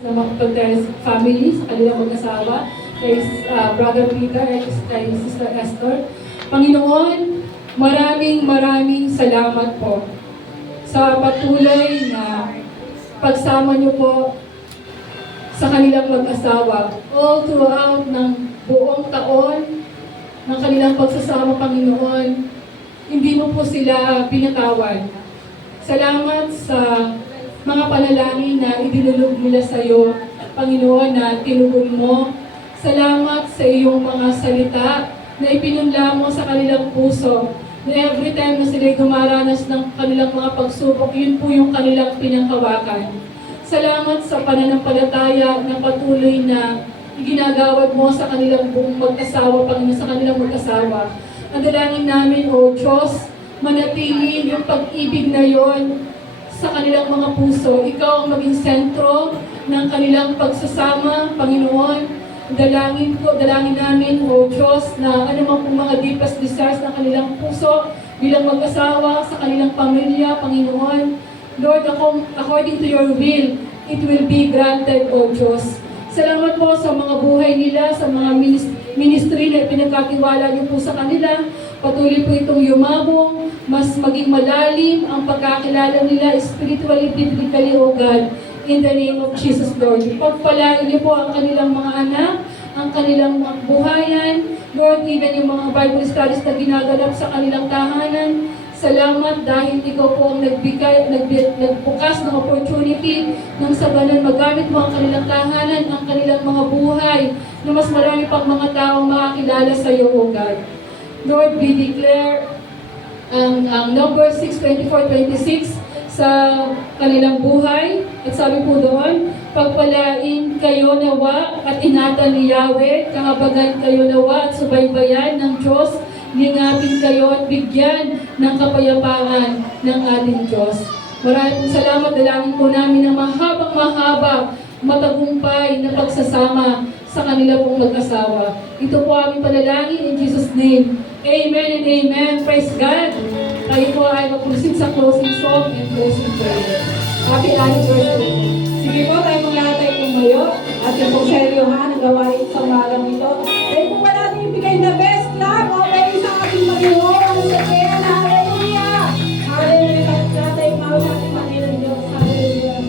sa mga family, sa kanilang mag-asawa, kay Brother Peter at kay Sister Esther. Panginoon, maraming salamat po sa patuloy na pagsama niyo po sa kanilang mag-asawa all throughout ng buong taon ng kanilang pagsasama, Panginoon. Hindi mo po sila binatawan. Salamat sa mga panalangin na idinulog nila sa iyo, Panginoon, na tinugon mo. Salamat sa iyong mga salita na ipinunla mo sa kanilang puso. Na every time na sila dumaranas ng kanilang mga pagsubok, yun po yung kanilang pinanghawakan. Salamat sa pananampalataya na patuloy na ginagawad mo sa kanilang buong mag-asawa, Panginoon, sa kanilang mag-asawa. Ang dalangin namin, O Diyos, manatili yung pag-ibig na yon sa kanilang mga puso. Ikaw ang maging sentro ng kanilang pagsasama, Panginoon. Dalangin namin, O Diyos, na anumang pong mga deepest desires ng kanilang puso bilang mag-asawa, sa kanilang pamilya, Panginoon. Lord, according to your will, it will be granted, O Diyos. Salamat po sa mga buhay nila, sa mga ministry na pinagkatiwala niyo po sa kanila. Patuloy po itong yumabong, mas maging malalim ang pagkakilala nila spiritually, biblically, O God, in the name of Jesus, Lord. Pagpalain niyo po ang kanilang mga anak, ang kanilang mga buhayan, Lord, even yung mga Bible studies na ginaganap sa kanilang tahanan. Salamat dahil ikaw po ang nagbukas ng opportunity nang sa ganun magamit mo ang kanilang tahanan, ang kanilang mga buhay, na mas marami pang mga taong makakilala sa iyo, O God. Lord, we declare ang number 6:24-26 sa kanilang buhay. At sabi po doon, pagpalain kayo nawa at ingatan ni Yahweh, kahabagan kayo nawa at subaybayan ng Diyos, lingapin kayo at bigyan ng kapayapaan ng ating Diyos. Maraming salamat, dalangin po namin ng mahabang-mahaba, matagumpay na pagsasama sa kanila pong mag-asawa. Ito po aming panalangin in Jesus' name. Amen and amen. Praise God. Tayo po ay mag-proceed sa closing song and closing prayer. Happy anniversary. Sige po, tayo mga lahat ay tumayo at yung pong seryohan ang gawain sa umagang ito. Dahil po wala natin ibigay na best clap o kayo sa ating Panginoon ang sa kaya na hallelujah! Hallelujah! Lahat ay mawag natin Panginoon Diyos. Hallelujah!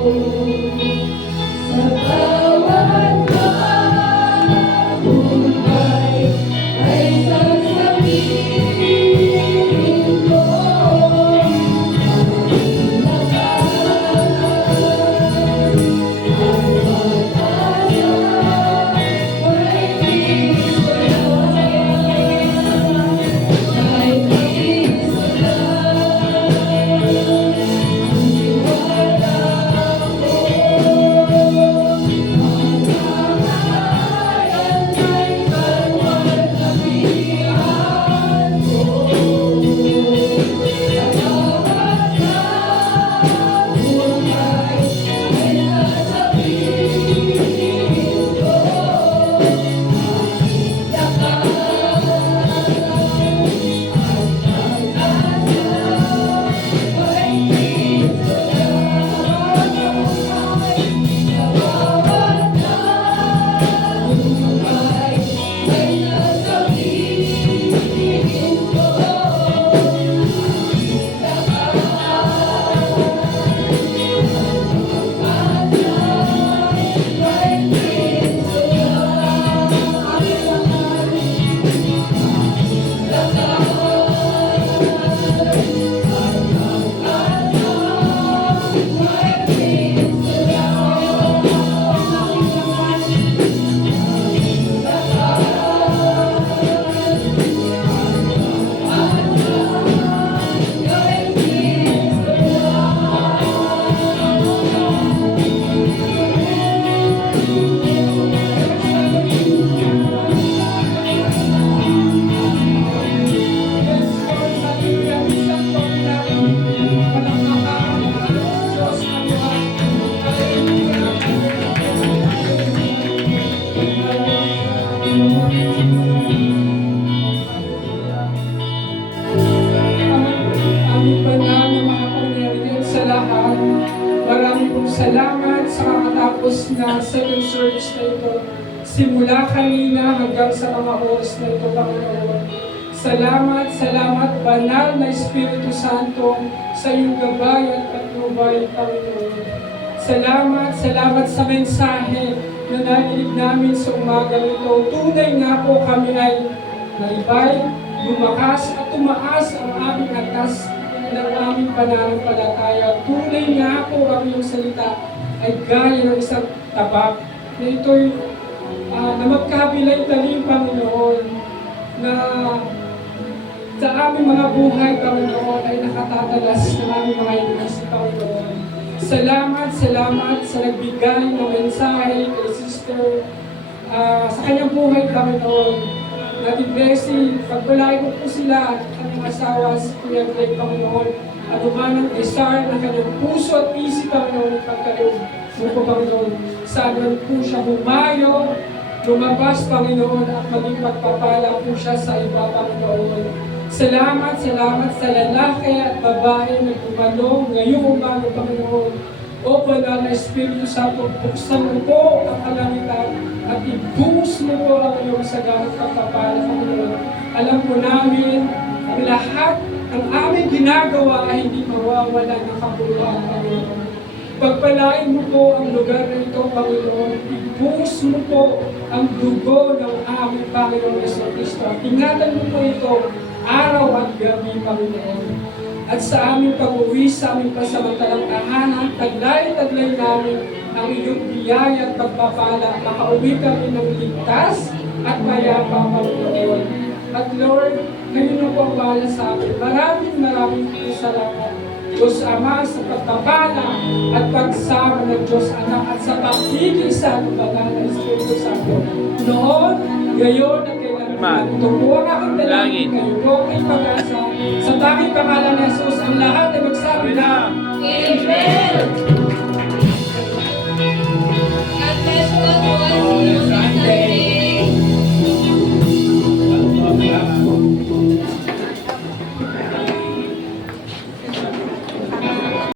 Oh lahat, maraming pong salamat sa kakatapos na second service na ito. Simula kanina hanggang sa mga oras na ito, Panginoon. Salamat, salamat, banal na Espiritu Santo sa iyong gabay at patnubay, Panginoon. Salamat, salamat sa mensahe na narinig namin sa umaga ito. Tunay nga po kami ay naibay, lumakas at tumaas ang aming atas ng aming pananampalataya. Tunay nga po ang iyong salita ay gaya ng isang tabak na ito'y na magkabilay talim, Panginoon, na sa aming mga buhay, Panginoon, ay nakatatalas ng aming mga inisip, Panginoon. Salamat, salamat sa nagbigay ng mensahe kay Sister sa kanyang buhay, Panginoon. Natin blessing, pagpalain mo po sila at kanyang asawa, si Kuya Greg, Panginoon. Ano man ang desire ng kanyang puso at isip, Panginoon, pagkaloob mo po, Panginoon. Sana po siya humayo, lumabas, Panginoon, at maging magpapala po siya sa iba, Panginoon. Salamat, salamat sa lalaki at babae na gumanong ngayong umaga, Panginoon. O banal na Espiritu Santo, buksan mo po ang kalangitan at ibuhos mo po ang iyong saganang pagpapala, Panginoon. Alam po namin ang lahat ng aming ginagawa ay hindi mawawala ng kapuluhan, Panginoon. Pagpalain mo po ang lugar na ito, Panginoon. Ibuhos mo po ang dugo ng aming Panginoon Jesucristo. Ingatan mo po ito araw at gabi, Panginoon. At sa aming pag-uwi, sa aming pasamantalang tahanan, taglay-taglay namin ang iyong biyaya at pagpapala. Makauwi kami ng ligtas at mayapa, Panginoon. At Lord, ngayon na po ang bahala sa amin. Maraming salamat, Diyos Ama, sa pagpapala at pagsama ng Diyos Anak at sa pagkikisa ng banal na Espiritu Santo. Noon, ngayon at kailangan. Ito po ang aking dalangin. Kayo po ay pag-asa. Sa tanging pangalan ni Jesus, ang lahat ay magsabi na, Amen!